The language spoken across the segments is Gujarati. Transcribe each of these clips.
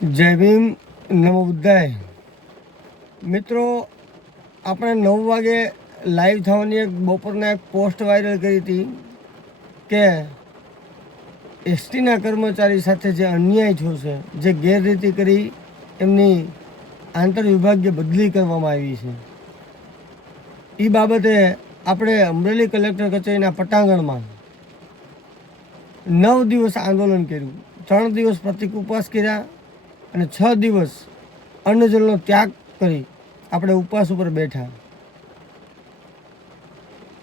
જય ભીમ, નમો બુદ્ધાય. મિત્રો, આપણે 9 વાગે લાઈવ થવાની એક બપોરના એક પોસ્ટ વાયરલ કરી હતી કે એસટીના કર્મચારી સાથે જે અન્યાય થયો છે, જે ગેરરીતિ કરી એમની આંતર વિભાગીય બદલી કરવામાં આવી છે, એ બાબતે આપણે અમરેલી કલેક્ટર કચેરીના પટાંગણમાં 9 દિવસ આંદોલન કર્યું. 3 દિવસ પ્રતિક ઉપવાસ કર્યા અને 6 દિવસ અન્નજળનો ત્યાગ કરી આપણે ઉપવાસ ઉપર બેઠા.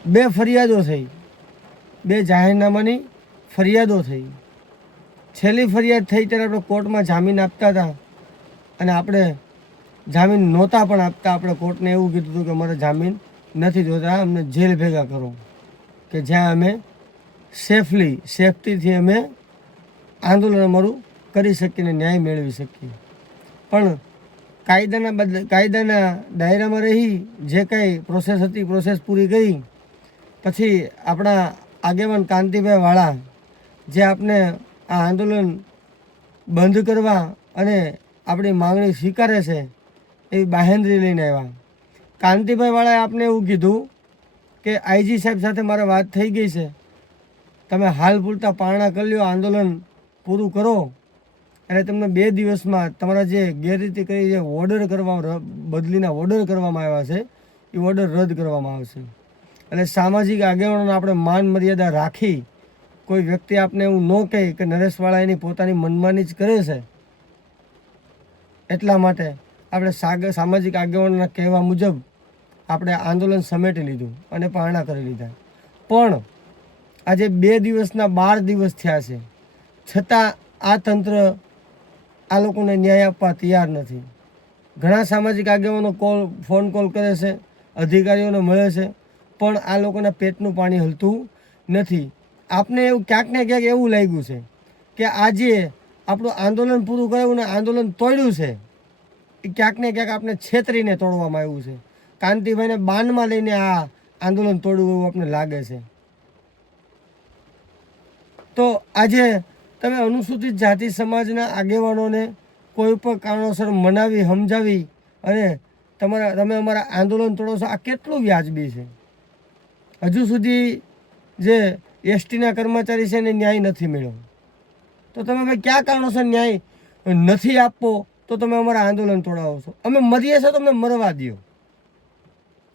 2 ફરિયાદો થઈ, 2 જાહેરનામાની ફરિયાદો થઈ. છેલ્લી ફરિયાદ થઈ ત્યારે આપણે કોર્ટમાં જામીન આપતા હતા અને આપણે જામીન નહોતા પણ આપતા. આપણે કોર્ટને એવું કીધું હતું કે અમારે જામીન નથી જોતા, અમને જેલ ભેગા કરો, કે જ્યાં અમે સેફટીથી અમે આંદોલન અમારું કરી શકીએ, ન્યાય મેળવી શકીએ. પણ કાયદાના દાયરામાં રહી જે કાંઈ પ્રોસેસ હતી પ્રોસેસ પૂરી કરી પછી આપણા આગેવાન કાંતિભાઈ વાળા જે આપણે આ આંદોલન બંધ કરવા અને આપણી માંગણી સ્વીકારે છે એવી બાહેંધરી લઈને આવ્યા. કાંતિભાઈ વાળાએ આપને એવું કીધું કે આઈજી સાહેબ સાથે મારે વાત થઈ ગઈ છે, તમે હાલ પૂરતા પારણા કરી લ્યો, આંદોલન પૂરું કરો એટલે તમને 2 દિવસમાં તમારા જે ગેરરીતિ કરી જે ઓર્ડર બદલીના ઓર્ડર કરવામાં આવ્યા છે એ ઓર્ડર રદ કરવામાં આવશે. એટલે સામાજિક આગેવાનોને આપણે માન મર્યાદા રાખી કોઈ વ્યક્તિ આપને એવું ન કહે કે નરેશવાળા એની પોતાની મનમાની જ કરે છે, એટલા માટે આપણે સામાજિક આગેવાનોના કહેવા મુજબ આપણે આંદોલન સમેટી લીધું અને પારણા કરી લીધા. પણ આજે 2 દિવસના 12 દિવસ થયા છે, છતાં આ તંત્ર આ લોકોને ન્યાય આપવા તૈયાર નથી. ઘણા સામાજિક આગેવાનો ફોન કોલ કરે છે, અધિકારીઓને મળે છે, પણ આ લોકોના પેટનું પાણી હલતું નથી. આપને એવું ક્યાંક ને ક્યાંક એવું લાગ્યું છે કે આજે આપણું આંદોલન પૂરું કરાવ્યું ને આંદોલન તોડ્યું છે એ ક્યાંક ને ક્યાંક આપણે છેતરીને તોડવામાં આવ્યું છે. કાંતિભાઈને બાનમાં લઈને આ આંદોલન તોડ્યું એવું આપણે લાગે છે. તો આજે તમે અનુસૂચિત જાતિ સમાજના આગેવાનોને કોઈ પણ કારણોસર મનાવી સમજાવી અને તમે અમારા આંદોલન તોડો છો, આ કેટલું વ્યાજબી છે? હજુ સુધી જે એસટીના કર્મચારી છે એને ન્યાય નથી મળ્યો, તો તમે ભાઈ કયા કારણોસર ન્યાય નથી આપવો તો તમે અમારા આંદોલન તોડાવો છો? અમે મરીએ છીએ તો તમને મરવા દો.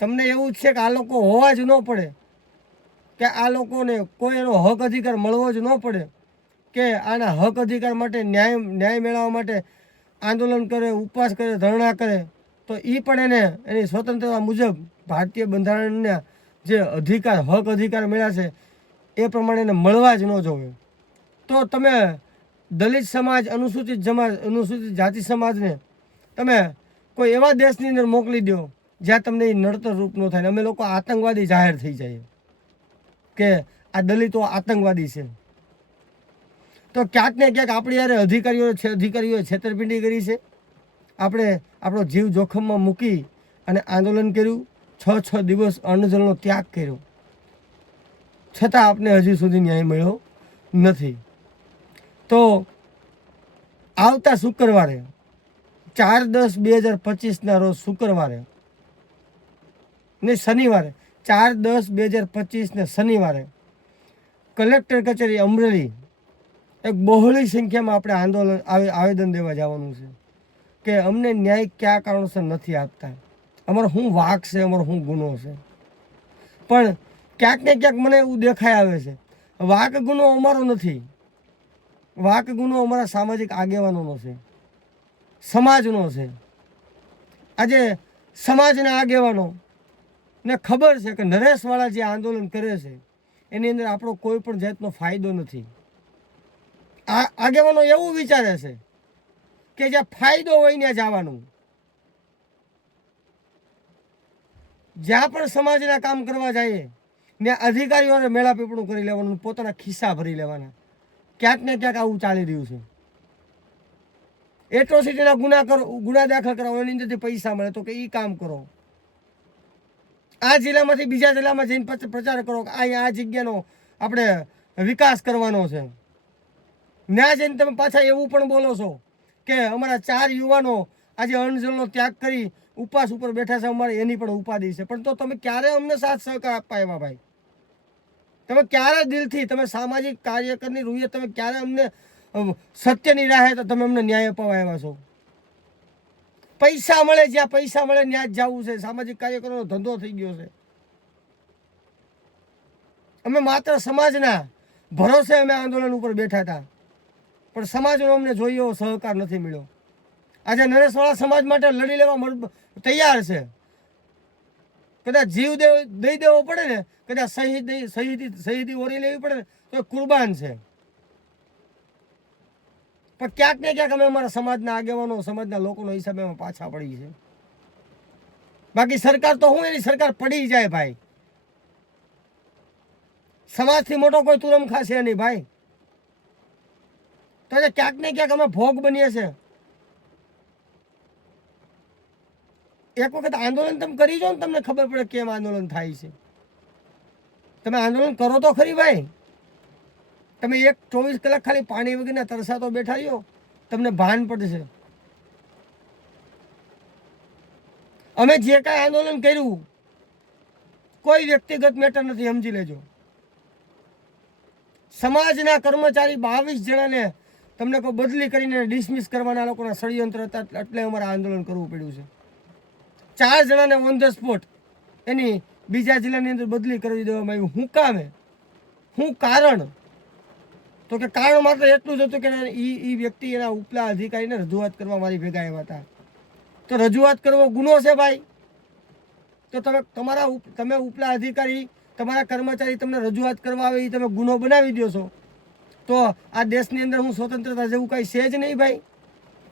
તમને એવું છે કે આ લોકો હોવા જ ન પડે, કે આ લોકોને કોઈ એનો હક અધિકાર મળવો જ ન પડે, કે આના હક અધિકાર માટે ન્યાય મેળવવા માટે આંદોલન કરે, ઉપવાસ કરે, ધરણા કરે, તો એ પણ એને એની સ્વતંત્રતા મુજબ ભારતીય બંધારણના જે હક અધિકાર મળ્યા છે એ પ્રમાણે એને મળવા જ ન જોવે. તો તમે દલિત સમાજ, અનુસૂચિત જાતિ સમાજને તમે કોઈ એવા દેશની અંદર મોકલી દો જ્યાં તમને એ નડતર રૂપ ન થાય. અમે લોકો આતંકવાદી જાહેર થઈ જાય કે આ દલિતો આતંકવાદી છે. તો ક્યાંક ને ક્યાંક આપણી યારે અધિકારીઓએ છેતરપિંડી કરી છે. આપણે આપણો જીવ જોખમમાં મૂકી અને આંદોલન કર્યું, 6 દિવસ અન્નજળનો ત્યાગ કર્યો, છતાં આપને હજી સુધી ન્યાય મળ્યો નથી. તો આવતા શુક્રવારે 4/10/2025 રોજ શુક્રવારે ને શનિવારે 4/10/2025 શનિવારે કલેક્ટર કચેરી અમરેલી એક બહોળી સંખ્યામાં આપણે આવેદન દેવા જવાનું છે કે અમને ન્યાય કયા કારણોસર નથી આપતા, અમારો શું વાંક છે, અમારો શું ગુનો છે. પણ ક્યાંક ને ક્યાંક મને એવું દેખાઈ આવે છે વાંક ગુનો અમારો નથી, વાંક ગુનો અમારા સામાજિક આગેવાનોનો છે, સમાજનો છે. આજે સમાજના આગેવાનો ને ખબર છે કે નરેશવાળા જે આંદોલન કરે છે એની અંદર આપણો કોઈ પણ જાતનો ફાયદો નથી. આગેવાનો એવું વિચારે છે કે જ્યાં ફાયદો હોય ત્યાં જવાનું, જ્યાં પણ સમાજના કામ કરવા જઈએ ત્યાં અધિકારીઓને મેળા પીપળું કરી લેવાનું, પોતાના ખિસ્સા ભરી લેવાના. ક્યાંક ને ક્યાંક આવું ચાલી રહ્યું છે. એટ્રોસિટીના ગુના દાખલ કરાવો, એની અંદરથી પૈસા મળે તો કે એ કામ કરો. આ જિલ્લામાંથી બીજા જિલ્લામાં જઈને પ્રચાર કરો કે આ જગ્યાનો આપણે વિકાસ કરવાનો છે. ત્યાં જઈને તમે પાછા એવું પણ બોલો છો કે અમારા 4 યુવાનો આજે અન્નજળનો ત્યાગ કરી ઉપવાસ ઉપર બેઠા છે, અમારે એની પણ ઉપાધિ છે, પણ તો તમે ક્યારે અમને સાથ સહકાર આપવા આવ્યા ભાઈ? તમે ક્યારે દિલથી, તમે સામાજિક કાર્યકરની રૂએ તમે ક્યારે અમને સત્યની રાહે તો તમે અમને ન્યાય અપાવવા આવ્યા છો? પૈસા મળે, જ્યાં પૈસા મળે ત્યાં જ જવું છે. સામાજિક કાર્યકરોનો ધંધો થઈ ગયો છે. અમે માત્ર સમાજના ભરોસે અમે આંદોલન ઉપર બેઠા હતા, પણ સમાજનો અમને જોઈએ એવો સહકાર નથી મળ્યો. આજે નરેશવાળા સમાજ માટે લડી લેવા તૈયાર છે. કદાચ જીવ દઈ દેવો પડે ને, કદાચ શહીદી ઓરી લેવી પડે ને તો કુરબાન છે. પણ ક્યાંક ને ક્યાંક અમે અમારા સમાજના આગેવાનો, સમાજના લોકોનો હિસાબે અમે પાછા પડી છે. બાકી સરકાર તો હું એની સરકાર પડી જાય ભાઈ. સમાજથી મોટો કોઈ તુરમ ખાશે નહીં ભાઈ. તો ક્યાંક ને ક્યાંક અમે ભોગ બનીએ છીએ. એક વખત આંદોલન તમે કરી જો ને, તમને ખબર પડે કેમ આંદોલન થાય છે. તમે આંદોલન કરો તો ખરી ભાઈ. તમે 24 કલાક ખાલી પાણી વગરના તરસાતો બેઠા રહ્યો, તમને ભાન પડશે. અમે જે કાંઈ આંદોલન કર્યું કોઈ વ્યક્તિગત મેટર નથી, સમજી લેજો. સમાજના કર્મચારી 22 જણાને તમને કોઈ બદલી કરીને ડિસમિસ કરવાના લોકોના ષડયંત્ર હતા, એટલે અમારે આંદોલન કરવું પડ્યું છે. 4 જણાને ઓન ધ સ્પોટ એની બીજા જિલ્લાની અંદર બદલી કરી દેવામાં આવી. શું કામે? શું કારણ? તો કે કારણ માત્ર એટલું જ હતું કે એ વ્યક્તિ એના ઉપલા અધિકારીને રજૂઆત કરવા મારી ભેગા આવ્યા હતા. તો રજૂઆત કરવો ગુનો છે ભાઈ. તો તમે ઉપલા અધિકારી, તમારા કર્મચારી તમને રજૂઆત કરવા આવે એ તમે ગુનો બનાવી દો છો, તો આ દેશની અંદર હું સ્વતંત્રતા જેવું કાંઈ છે જ નહીં ભાઈ.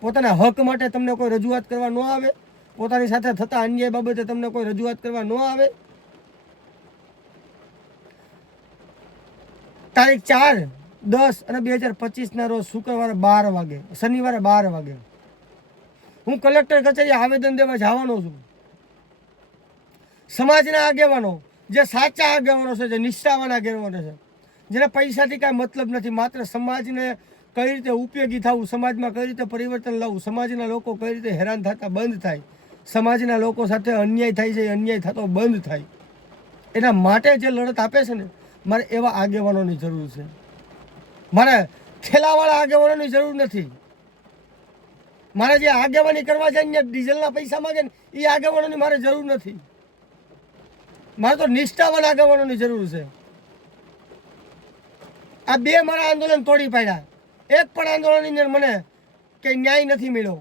પોતાના હક માટે તમને કોઈ રજૂઆત કરવા ન આવે, પોતાની સાથે થતા અન્યાય બાબતે તમને કોઈ રજૂઆત કરવા ન આવે. તારીખ 4, 10 અને 2025 રોજ શુક્રવારે 12 વાગે, શનિવારે 12 વાગે હું કલેક્ટર કચેરી આવેદન દેવા જવાનો છું. સમાજના આગેવાનો, જે સાચા આગેવાનો છે, જે નિષ્ઠાવાન આગેવાનો છે, જેને પૈસાથી કાંઈ મતલબ નથી, માત્ર સમાજને કઈ રીતે ઉપયોગી થવું, સમાજમાં કઈ રીતે પરિવર્તન લાવવું, સમાજના લોકો કઈ રીતે હેરાન થતા બંધ થાય, સમાજના લોકો સાથે અન્યાય થાય છે અન્યાય થતો બંધ થાય, એના માટે જે લડત આપે છે ને, મારે એવા આગેવાનોની જરૂર છે. મારે ઠેલાવાળા આગેવાનોની જરૂર નથી. મારે જે આગેવાની કરવા જાય ને ડીઝલના પૈસા માગે ને એ આગેવાનોની મારે જરૂર નથી. મારે તો નિષ્ઠાવાન આગેવાનોની જરૂર છે. આ 2 મારા આંદોલન તોડી પાડ્યા. એક પણ આંદોલનની અંદર મને કે ન્યાય નથી મળ્યો,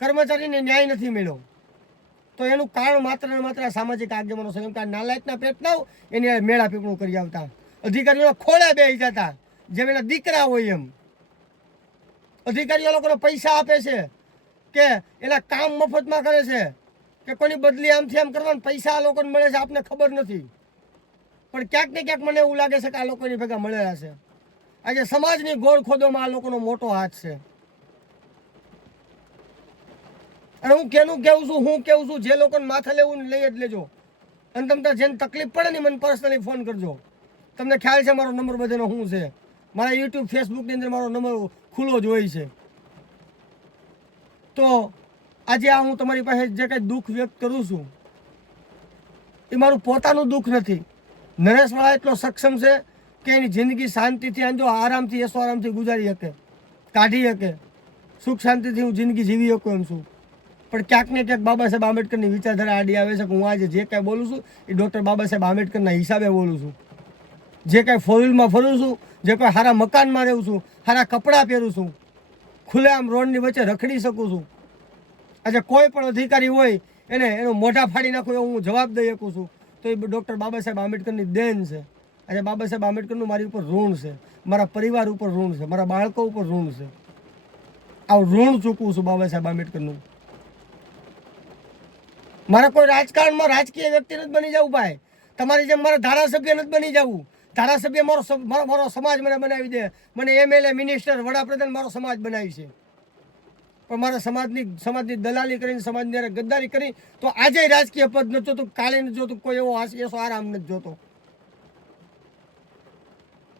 કર્મચારીને ન્યાય નથી મળ્યો. તો એનું કારણ માત્ર ને માત્ર સામાજિક આગેવાનો છે. કેમ કે નાલાયકના પેટ ના એની મેળા પીપળું કરી આવતા, અધિકારીઓ ખોળે બેસી જતા, જેમ એના દીકરા હોય એમ. અધિકારીઓ લોકોને પૈસા આપે છે કે એના કામ મફતમાં કરે છે, કે કોની બદલી આમથી આમ કરવાના પૈસા આ લોકોને મળે છે, આપને ખબર નથી. પણ ક્યાંક ને ક્યાંક મને એવું લાગે છે કે આ લોકોની ભેગા મળેલા છે. આજે સમાજની ગોળ ખોદોમાં આ લોકોનો મોટો હાથ છે. અને હું કેવું છું, જે લોકોને માથે લેવું ને લઈ જ લેજો. અને તમને જેને તકલીફ પડે ને મને પર્સનલી ફોન કરજો. તમને ખ્યાલ છે મારો નંબર બધાનો શું છે. મારા યુટ્યુબ, ફેસબુકની અંદર મારો નંબર ખુલ્લો જ હોય છે. તો આજે આ હું તમારી પાસે જે કંઈ દુઃખ વ્યક્ત કરું છું એ મારું પોતાનું દુઃખ નથી. નરેશવાળા એટલો સક્ષમ છે કે એની જિંદગી શાંતિથી આંજો આરામથી એસો આરામથી ગુજારી શકે, કાઢી શકે, સુખ શાંતિથી હું જિંદગી જીવી શકું એમ છું. પણ ક્યાંક ને ક્યાંક બાબા સાહેબ આંબેડકરની વિચારધારા આડી આવે છે કે હું આજે જે કાંઈ બોલું છું એ ડૉક્ટર બાબા સાહેબ આંબેડકરના હિસાબે બોલું છું. જે કાંઈ ફોર વ્હીલમાં ફરું છું, જે કોઈ સારા મકાનમાં રહું છું, સારા કપડાં પહેરું છું, ખુલ્લેઆમ રોડની વચ્ચે રખડી શકું છું. આજે કોઈ પણ અધિકારી હોય એને એનું મોઢા ફાડી નાખું એવું હું જવાબ દઈ શકું છું, તો એ ડૉક્ટર બાબા સાહેબ આંબેડકરની દેન છે. આજે બાબા સાહેબ આંબેડકરનું મારી ઉપર ઋણ છે, મારા પરિવાર ઉપર ઋણ છે, મારા બાળકો ઉપર ઋણ છે. આવું ઋણ ચૂકવું છું બાબા સાહેબ આંબેડકરનું. મારે કોઈ રાજકારણમાં રાજકીય વ્યક્તિ નથી બની જવું ભાઈ. તમારી જેમ મારે ધારાસભ્ય નથી બની જવું. ધારાસભ્ય મારો સમાજ મને બનાવી દે, મને MLA, મિનિસ્ટર, વડાપ્રધાન મારો સમાજ બનાવી છે. પણ મારા સમાજની દલાલી કરીને, સમાજની ગદ્દારી કરી તો આજે રાજકીય પદ નથી જોતું, કાલે નથી જોતું, કોઈ એવો એસો આરામ નથી જોતો.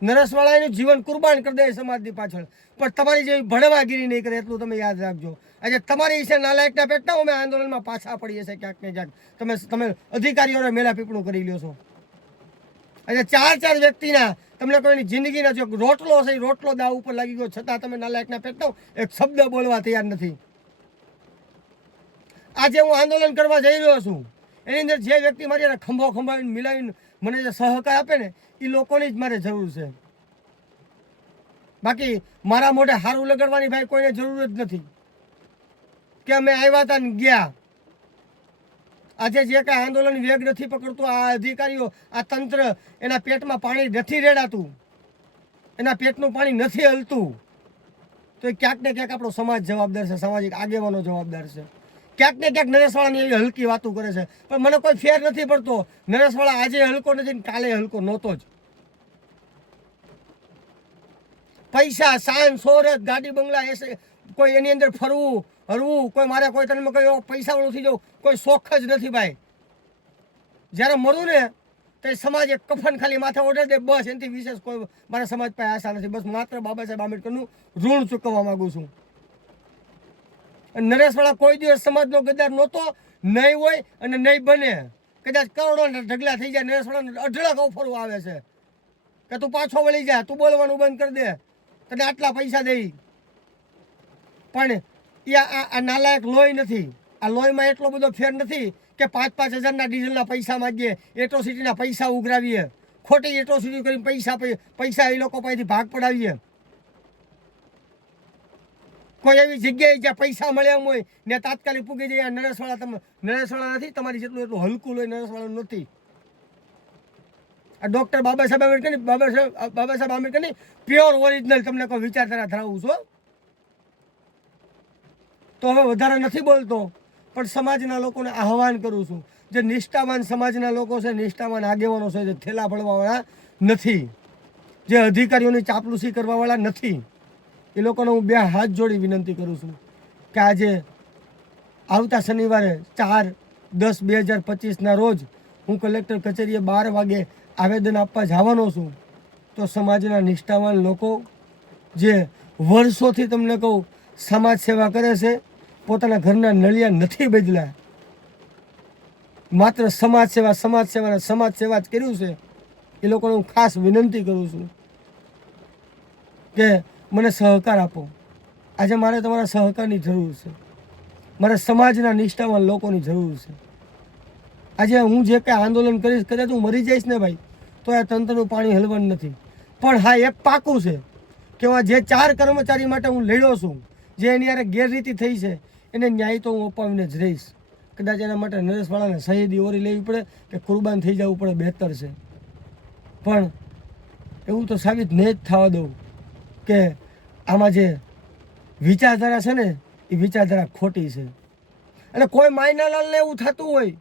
નરેશવાળા એનું જીવન કુરબાન કરી દે સમાજની પાછળ, પણ તમારી જેવી ભણવાગીરી નહીં કરે, એટલું તમે યાદ રાખજો. આજે તમારી વિશે નાલાયકના પેટના અમે આંદોલનમાં પાછા પડીએ છીએ ક્યાંક ને ક્યાંક. તમે અધિકારીઓને મેલા પીપળું કરી લ્યો છો. આજે ચાર વ્યક્તિના તમને કોઈની જિંદગીના જો રોટલો છે, રોટલો દાવ ઉપર લાગી ગયો, છતાં તમે નાલાયકના પેટના એક શબ્દ બોલવા તૈયાર નથી. આજે હું આંદોલન કરવા જઈ રહ્યો છું, એની અંદર જે વ્યક્તિ મારી ખંભો ખંભાવીને મિલાવીને મને જે સહકાર આપે ને, એ લોકોની જ મારે જરૂર છે. બાકી મારા મોઢે હારું લગાડવાની ભાઈ કોઈને જરૂર જ નથી કે અમે આવ્યા હતા ને ગયા. આજે જે કાંઈ આંદોલન વેગ નથી પકડતું, આ અધિકારીઓ, આ તંત્ર, એના પેટમાં પાણી નથી રેડાતું, એના પેટનું પાણી નથી હલતું, તો એ ક્યાંક ને ક્યાંક આપણો સમાજ જવાબદાર છે, સામાજિક આગેવાનો જવાબદાર છે. ક્યાંક ને ક્યાંક નરેશવાળાની એવી હલકી વાતો કરે છે, પણ મને કોઈ ફેર નથી પડતો. નરેશવાળા આજે હલકો નથી ને કાલે હલકો નહોતો જ. પૈસા, શાન, શોહરત, ગાડી બંગલા, કોઈ એની અંદર ફરવું હરવું, કોઈ મારે કોઈ તને કોઈ પૈસાવાળું થઈ જાઉં, કોઈ શોખ જ નથી ભાઈ. જ્યારે મળું ને તો સમાજ એક કફન ખાલી માથે ઓઢે દે, બસ. એનાથી વિશેષ કોઈ મારા સમાજ પાસે આશા નથી. બસ માત્ર બાબા સાહેબ આંબેડકરનું ઋણ ચૂકવવા માગું છું. નરેશવાળા કોઈ દિવસ સમાજનો ગદ્દાર નહોતો, નહીં હોય અને નહીં બને. કદાચ કરોડોના ઢગલા થઈ જાય, નરેશવાળાને અઢળક ઓફરો આવે છે કે તું પાછો વળી જા, તું બોલવાનું બંધ કરી દે, તને આટલા પૈસા દઈ. પણ આ નાલાયક લોહી નથી. આ લોહીમાં એટલો બધો ફેર નથી કે 5-5 હજારના ડીઝલના પૈસા માગીએ, એટ્રોસિટીના પૈસા ઉઘરાવીએ, ખોટી એટ્રોસિટી કરીને પૈસા એ લોકો પાસેથી ભાગ પડાવીએ. કોઈ એવી જગ્યાએ જ્યાં પૈસા મળે એમ હોય ને તાત્કાલિક પૂગી જાય. નરેશવાળા નથી, તમારી જેટલું એટલું હલકું લોહી નરેશવાળાનું નથી. આ ડૉક્ટર બાબા સાહેબ આંબેડકરની પ્યોર ઓરિજિનલ તમને કોઈ વિચારધારા ધરાવું છું. તો હવે વધારે નથી બોલતો, પણ સમાજના લોકોને આહવાન કરું છું, જે નિષ્ઠાવાન સમાજના લોકો છે, નિષ્ઠાવાન આગેવાનો છે, જે થેલા ફળવાવાળા નથી, જે અધિકારીઓની ચાપલુસી કરવાવાળા નથી, એ લોકોને હું 2 હાથ જોડી વિનંતી કરું છું કે આજે આવતા શનિવારે 4/10/2025ના રોજ હું કલેક્ટર કચેરીએ 12 વાગે આવેદન આપવા જવાનો છું. તો સમાજના નિષ્ઠાવાન લોકો જે વર્ષોથી તમને કહું સમાજ સેવા કરે છે, પોતાના ઘરના નળિયા નથી બદલ્યા, માત્ર સમાજ સેવા જ કર્યું છે, એ લોકોને હું ખાસ વિનંતી કરું છું કે મને સહકાર આપો. આજે મારે તમારા સહકારની જરૂર છે, મારે સમાજના નિષ્ઠાવાન લોકોની જરૂર છે. આજે હું જે કાંઈ આંદોલન કરીશ, કદાચ હું મરી જઈશ ને ભાઈ, તો આ તંત્રનું પાણી હલવાનું નથી. પણ હા, એક પાકું છે કે જે 4 કર્મચારી માટે હું લડ્યો છું, જે એની યારે ગેરરીતિ થઈ છે, એને ન્યાય તો હું અપાવીને જ રહીશ. કદાચ એના માટે નરેશવાળાને શહીદી ઓરી લેવી પડે કે કુરબાન થઈ જવું પડે, બહેતર છે. પણ એવું તો સાબિત નહીં જ થવા દઉં કે આમાં જે વિચારધારા છે ને, એ વિચારધારા ખોટી છે. અને કોઈ માયનાલાલને એવું થતું હોય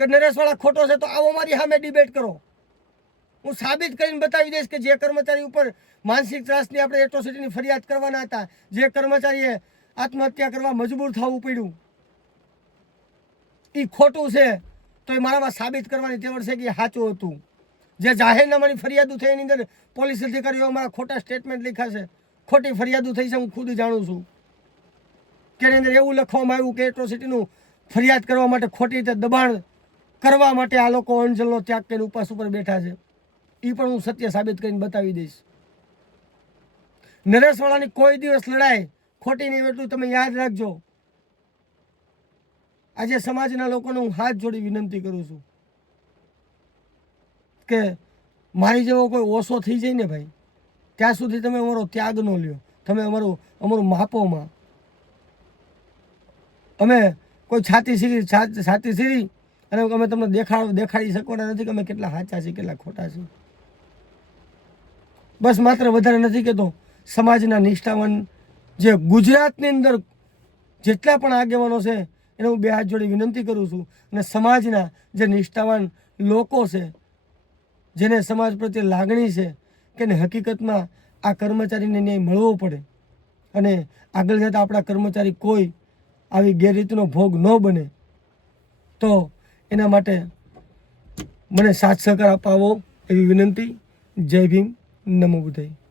કે નરેશવાળા ખોટો છે, તો આવો મારી સામે ડિબેટ કરો. હું સાબિત કરીને બતાવી દઈશ કે જે કર્મચારી ઉપર માનસિક ત્રાસની આપણે એટ્રોસિટીની ફરિયાદ કરવાના હતા, જે કર્મચારીએ આત્મહત્યા કરવા મજબૂર થવું પડ્યું, એ ખોટું છે, તો એ મારામાં સાબિત કરવાની તેવડ છે કે એ સાચું હતું. જે જાહેરનામાની ફરિયાદો થઈ એની અંદર પોલીસ અધિકારીઓ અમારા ખોટા સ્ટેટમેન્ટ લખ્યા છે, ખોટી ફરિયાદો થઈ છે, હું ખુદ જાણું છું કે એની અંદર એવું લખવામાં આવ્યું કે એટ્રોસિટીનું ફરિયાદ કરવા માટે ખોટી રીતે દબાણ કરવા માટે આ લોકો અંજલનો ત્યાગ કરીને ઉપવાસ ઉપર બેઠા છે. એ પણ હું સત્ય સાબિત કરીને બતાવી દઈશ. નરેશવાળાની કોઈ દિવસ લડાઈ ખોટી નહીં, એટલું તમે યાદ રાખજો. આજે સમાજના લોકોને હું હાથ જોડી વિનંતી કરું છું કે મારી જેવો કોઈ ઓછો થઈ જાય ને ભાઈ, ત્યાં સુધી તમે અમારો ત્યાગ ન લ્યો. તમે અમારું માપોમાં, અમે કોઈ છાતી સીરી અને અમે તમને દેખાડી શકવાના નથી કે અમે કેટલા સાચા છીએ, કેટલા ખોટા છીએ. બસ માત્ર વધારે નથી કહેતો, સમાજના નિષ્ઠાવાન જે ગુજરાતની અંદર જેટલા પણ આગેવાનો છે એને હું 2 હાથ જોડી વિનંતી કરું છું. અને સમાજના જે નિષ્ઠાવાન લોકો છે, જેને સમાજ પ્રત્યે લાગણી છે કે હકીકતમાં આ કર્મચારીને ન્યાય મળવો પડે અને આગળ જતાં આપણા કર્મચારી કોઈ આવી ગેરરીતિનો ભોગ ન બને, તો એના માટે મને સાથ સહકાર અપાવો એવી વિનંતી. જય ભીમ, નમો બુદ્ધાય.